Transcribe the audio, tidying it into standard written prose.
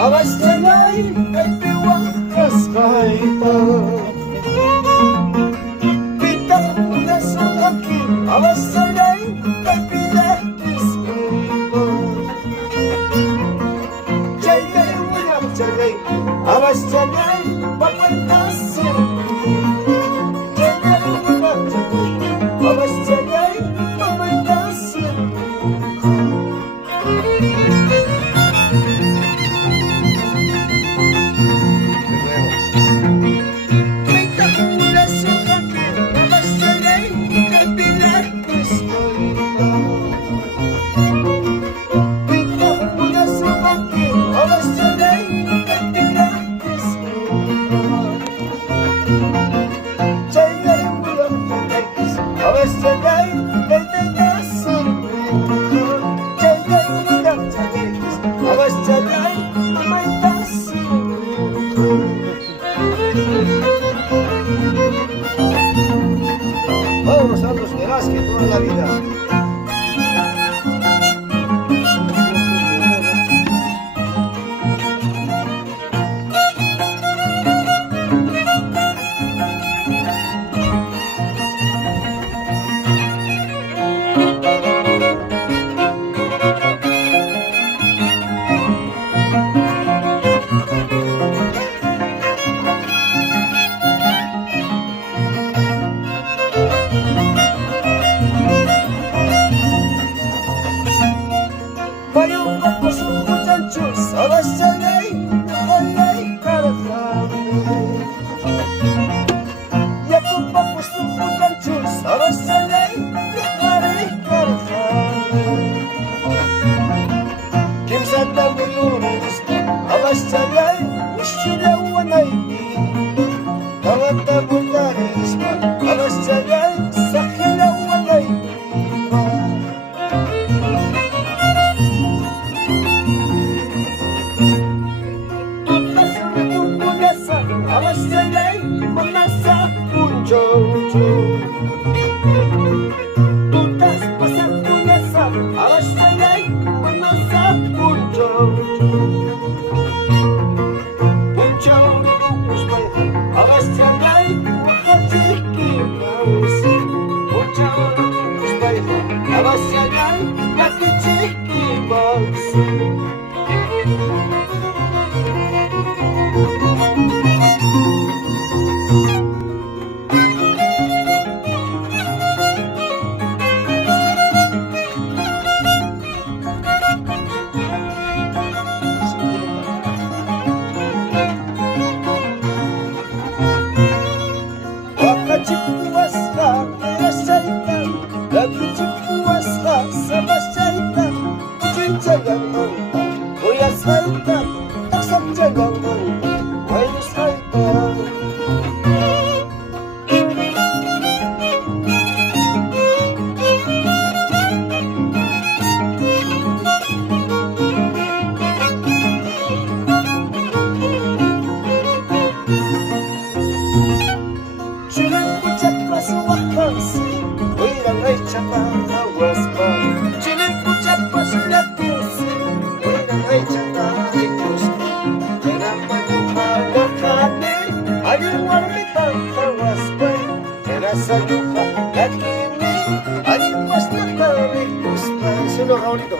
Abastalay, kalbiwang kaskaita. Pitak mula sa akin, abastalay, kalbiwang kaskaita. Jayay walang jayay, abastalay, papantasin. Jayay walang jayay, abastalay, papantasin. Vamos a los Velázquez toda la vida. Bayong ako sa hujan Diyos, awasanay, nakalay, karakami. Yakong ako sa hujan Diyos, awasanay, nakalay, karakami. Kimsa tabunuris, awasanay, usilawanay, tawag tabunaris, awasanay, sakilawanay. Abastalay, manasa punjojo. Tutas pasak punasa, abastalay, manasa punjojo. Punjojo kusmay, abastalay, makatiki mausi. Punjojo kusmay, abastalay, makatiki mausi. Raulito,